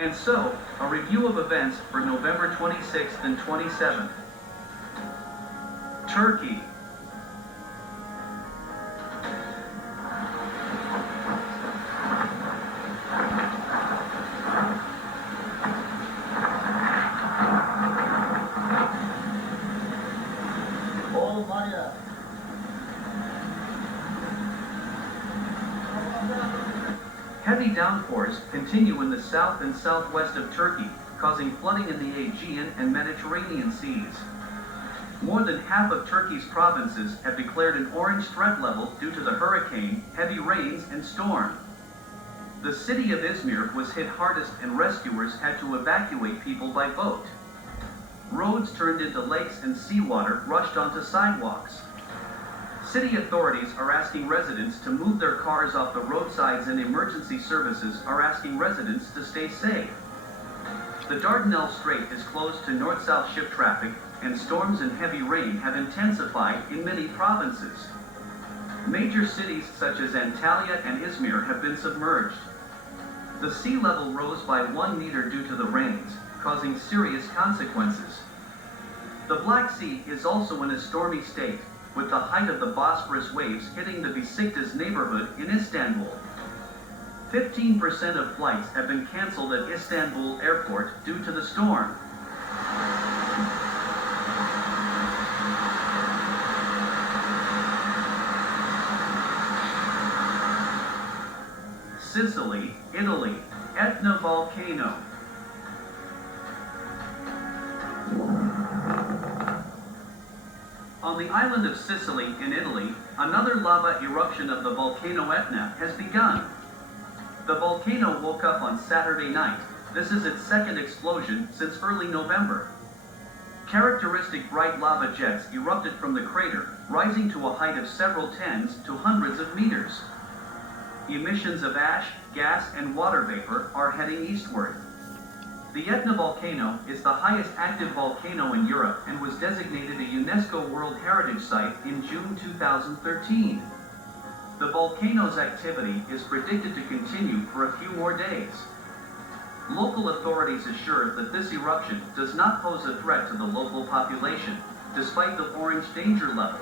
And so, a review of events for November 26th and 27th. Turkey. Heavy downpours continue in the south and southwest of Turkey, causing flooding in the Aegean and Mediterranean seas. More than half of Turkey's provinces have declared an orange threat level due to the hurricane, heavy rains, and storm. The city of Izmir was hit hardest and rescuers had to evacuate people by boat. Roads turned into lakes and seawater rushed onto sidewalks. City authorities are asking residents to move their cars off the roadsides, and emergency services are asking residents to stay safe. The Dardanelles Strait is closed to north-south ship traffic, and storms and heavy rain have intensified in many provinces. Major cities such as Antalya and Izmir have been submerged. The sea level rose by 1 meter due to the rains, causing serious consequences. The Black Sea is also in a stormy state, with the height of the Bosphorus waves hitting the Besiktas neighborhood in Istanbul. 15% of flights have been canceled at Istanbul Airport due to the storm. Sicily, Italy. Etna volcano. On the island of Sicily in Italy, another lava eruption of the volcano Etna has begun. The volcano woke up on Saturday night. This is its second explosion since early November. Characteristic bright lava jets erupted from the crater, rising to a height of several tens to hundreds of meters. Emissions of ash, gas, and water vapor are heading eastward. The Etna volcano is the highest active volcano in Europe and was designated a UNESCO World Heritage Site in June 2013. The volcano's activity is predicted to continue for a few more days. Local authorities assure that this eruption does not pose a threat to the local population, despite the orange danger level.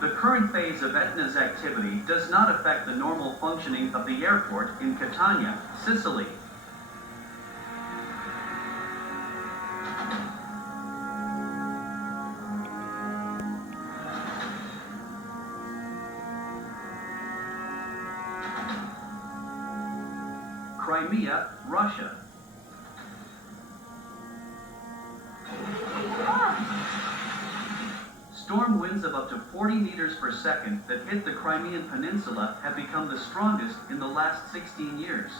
The current phase of Etna's activity does not affect the normal functioning of the airport in Catania, Sicily. Crimea, Russia. Storm winds of up to 40 meters per second that hit the Crimean Peninsula have become the strongest in the last 16 years.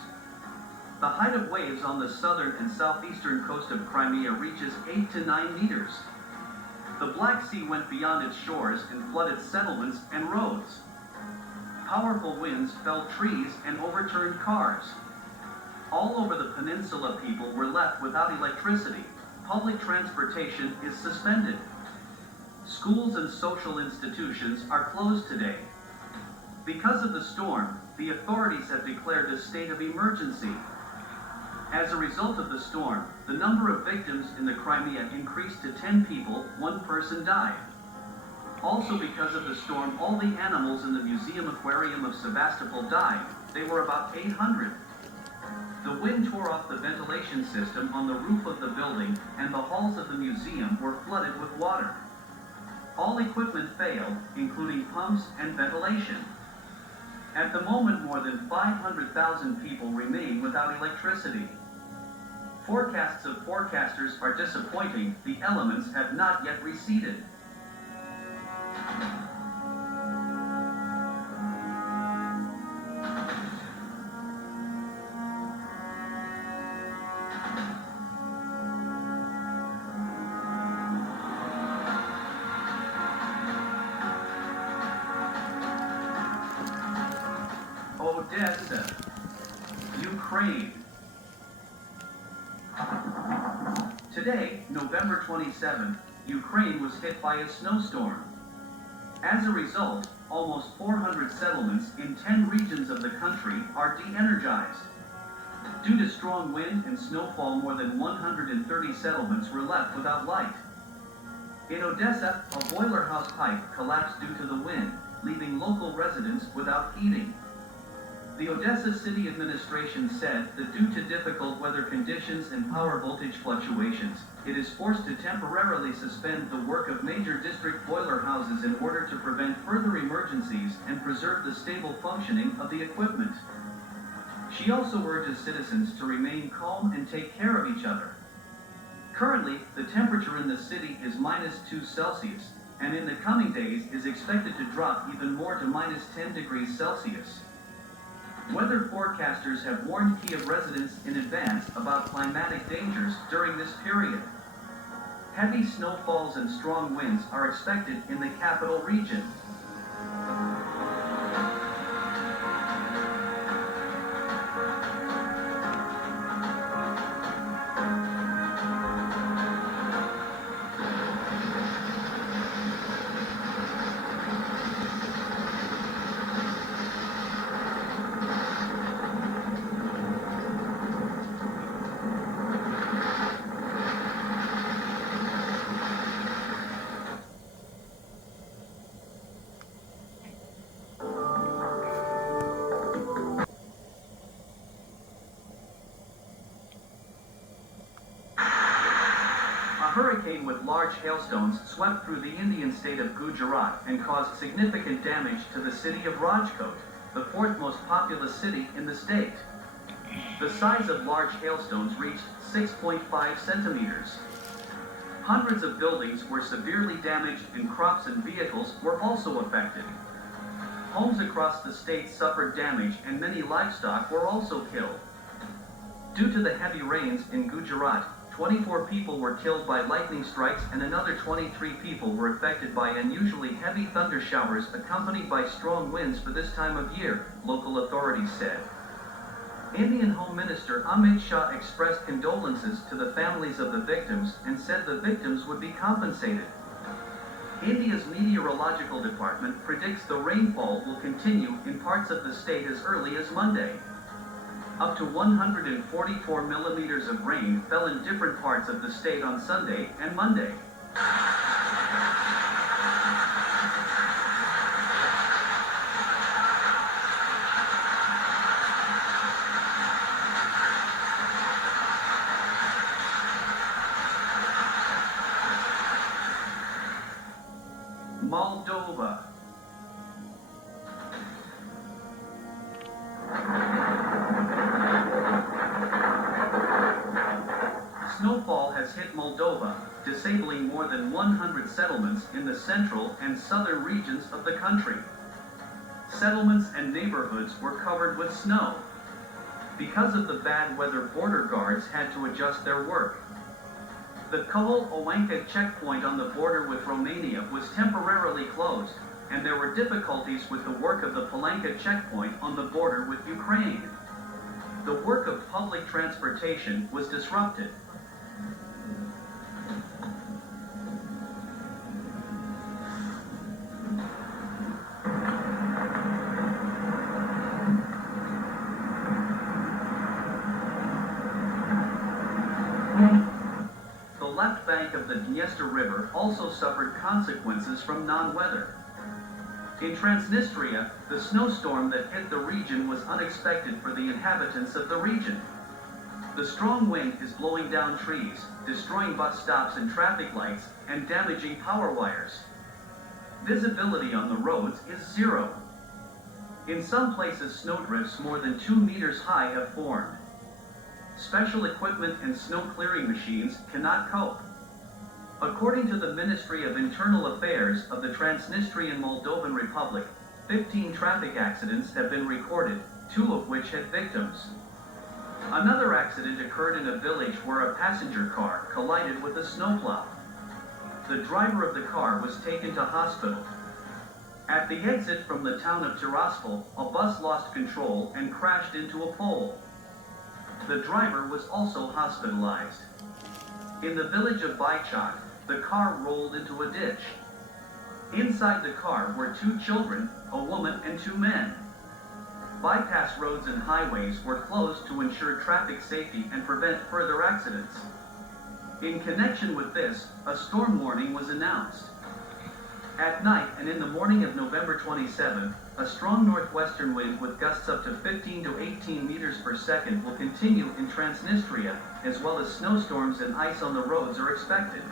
The height of waves on the southern and southeastern coast of Crimea reaches 8 to 9 meters. The Black Sea went beyond its shores and flooded settlements and roads. Powerful winds felled trees and overturned cars. All over the peninsula, people were left without electricity. Public transportation is suspended. Schools and social institutions are closed today. Because of the storm, the authorities have declared a state of emergency. As a result of the storm, the number of victims in the Crimea increased to 10 people, 1 person died. Also because of the storm, all the animals in the Museum Aquarium of Sevastopol died. They were about 800. The wind tore off the ventilation system on the roof of the building, and the halls of the museum were flooded with water. All equipment failed, including pumps and ventilation. At the moment, more than 500,000 people remain without electricity. Forecasts of forecasters are disappointing. The elements have not yet receded. Odessa, Ukraine. Today, November 27th, Ukraine was hit by a snowstorm. As a result, almost 400 settlements in 10 regions of the country are de-energized. Due to strong wind and snowfall, more than 130 settlements were left without light. In Odessa, a boiler house pipe collapsed due to the wind, leaving local residents without heating. The Odessa City Administration said that due to difficult weather conditions and power voltage fluctuations, it is forced to temporarily suspend the work of major district boiler houses in order to prevent further emergencies and preserve the stable functioning of the equipment. She also urges citizens to remain calm and take care of each other. Currently, the temperature in the city is -2 Celsius, and in the coming days is expected to drop even more to -10 degrees Celsius. Weather forecasters have warned Kiev residents in advance about climatic dangers during this period. Heavy snowfalls and strong winds are expected in the capital region. A hurricane with large hailstones swept through the Indian state of Gujarat and caused significant damage to the city of Rajkot, the fourth most populous city in the state. The size of large hailstones reached 6.5 centimeters. Hundreds of buildings were severely damaged and crops and vehicles were also affected. Homes across the state suffered damage and many livestock were also killed. Due to the heavy rains in Gujarat, 24 people were killed by lightning strikes and another 23 people were affected by unusually heavy thunder showers accompanied by strong winds for this time of year, local authorities said. Indian Home Minister Amit Shah expressed condolences to the families of the victims and said the victims would be compensated. India's meteorological department predicts the rainfall will continue in parts of the state as early as Monday. Up to 144 millimeters of rain fell in different parts of the state on Sunday and Monday. Moldova. Snowfall has hit Moldova, disabling more than 100 settlements in the central and southern regions of the country. Settlements and neighborhoods were covered with snow. Because of the bad weather, border guards had to adjust their work. The Kohol-Olenka checkpoint on the border with Romania was temporarily closed, and there were difficulties with the work of the Palenka checkpoint on the border with Ukraine. The work of public transportation was disrupted. The left bank of the Dniester River also suffered consequences from non-weather. In Transnistria, the snowstorm that hit the region was unexpected for the inhabitants of the region. The strong wind is blowing down trees, destroying bus stops and traffic lights, and damaging power wires. Visibility on the roads is zero. In some places, snowdrifts more than 2 meters high have formed. Special equipment and snow clearing machines cannot cope. According to the Ministry of Internal Affairs of the Transnistrian Moldovan Republic, 15 traffic accidents have been recorded, 2 of which had victims. Another accident occurred in a village where a passenger car collided with a snowplow. The driver of the car was taken to hospital. At the exit from the town of Tiraspol, a bus lost control and crashed into a pole. The driver was also hospitalized. In the village of Bychok, the car rolled into a ditch. Inside the car were 2 children, a woman and 2 men. bypass roads and highways were closed to ensure traffic safety and prevent further accidents. In connection with this, a storm warning was announced. At night and in the morning of November 27, a strong northwestern wind with gusts up to 15 to 18 meters per second will continue in Transnistria, as well as snowstorms and ice on the roads are expected.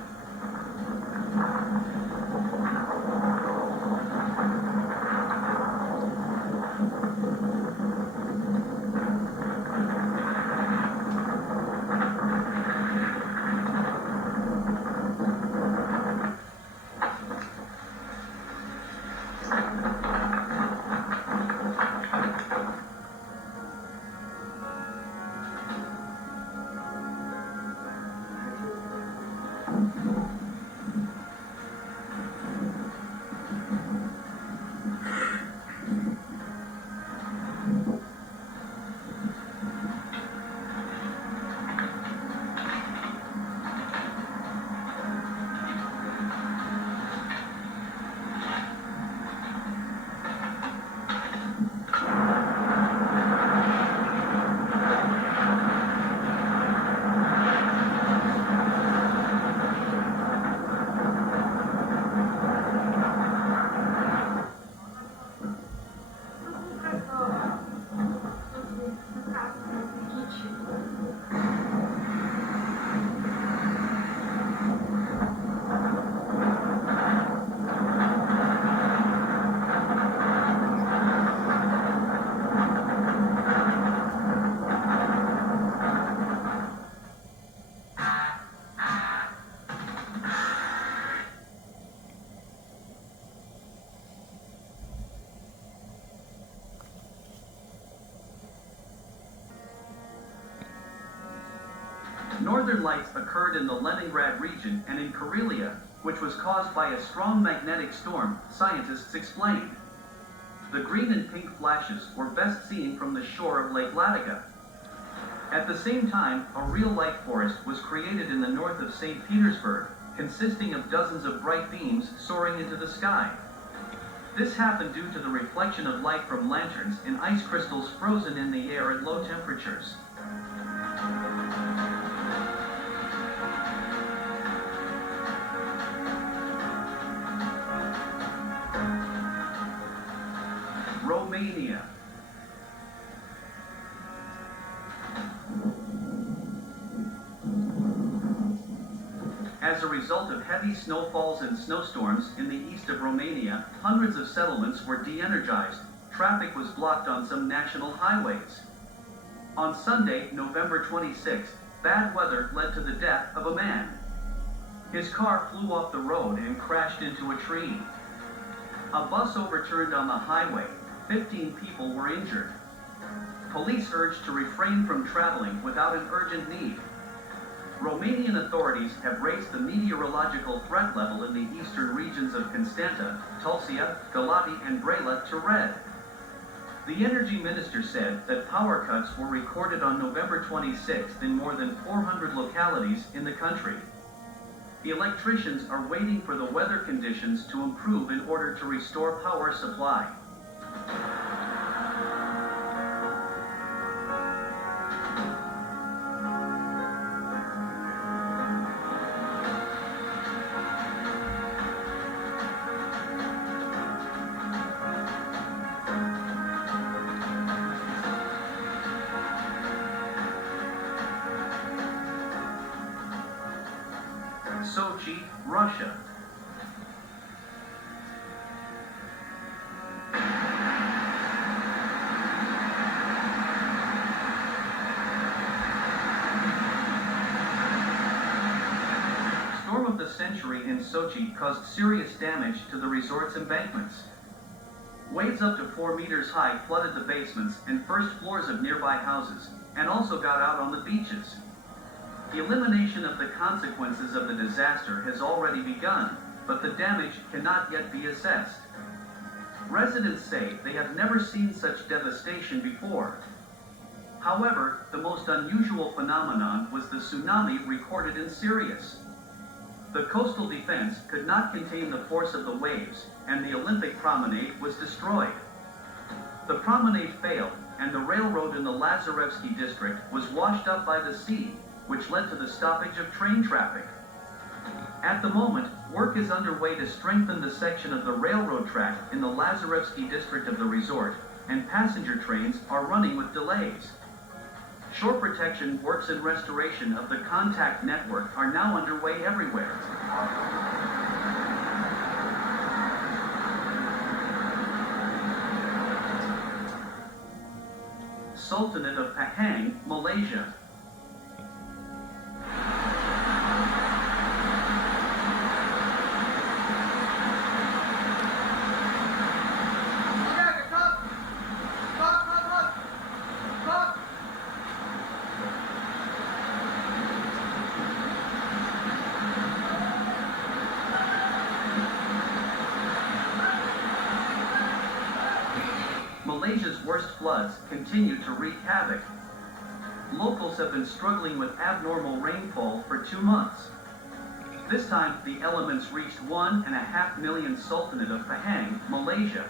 Northern lights occurred in the Leningrad region and in Karelia, which was caused by a strong magnetic storm, scientists explained. The green and pink flashes were best seen from the shore of Lake Ladoga. At the same time, a real light forest was created in the north of St. Petersburg, consisting of dozens of bright beams soaring into the sky. This happened due to the reflection of light from lanterns and ice crystals frozen in the air at low temperatures. Romania. As a result of heavy snowfalls and snowstorms in the east of Romania, hundreds of settlements were de-energized. Traffic was blocked on some national highways. On Sunday, November 26th, bad weather led to the death of a man. His car flew off the road and crashed into a tree. A bus overturned on the highway. 15 people were injured. Police urged to refrain from traveling without an urgent need. Romanian authorities have raised the meteorological threat level in the eastern regions of Constanta, Tulcea, Galati, and Brela to red. The energy minister said that power cuts were recorded on November 26th in more than 400 localities in the country. The electricians are waiting for the weather conditions to improve in order to restore power supply. Sochi, Russia. Storm of the century in Sochi caused serious damage to the resort's embankments. Waves up to 4 meters high flooded the basements and first floors of nearby houses, and also got out on the beaches. The elimination of the consequences of the disaster has already begun, but the damage cannot yet be assessed. Residents say they have never seen such devastation before. However, the most unusual phenomenon was the tsunami recorded in Sirius. The coastal defense could not contain the force of the waves, and the Olympic promenade was destroyed. The promenade failed, and the railroad in the Lazarevsky district was washed up by the sea, which led to the stoppage of train traffic. At the moment, work is underway to strengthen the section of the railroad track in the Lazarevsky district of the resort, and passenger trains are running with delays. Shore protection works and restoration of the contact network are now underway everywhere. Sultanate of Pahang, Malaysia. Malaysia's worst floods continue to wreak havoc. Locals have been struggling with abnormal rainfall for 2 months. This time, the elements reached 1.5 million Sultanate of Pahang, Malaysia,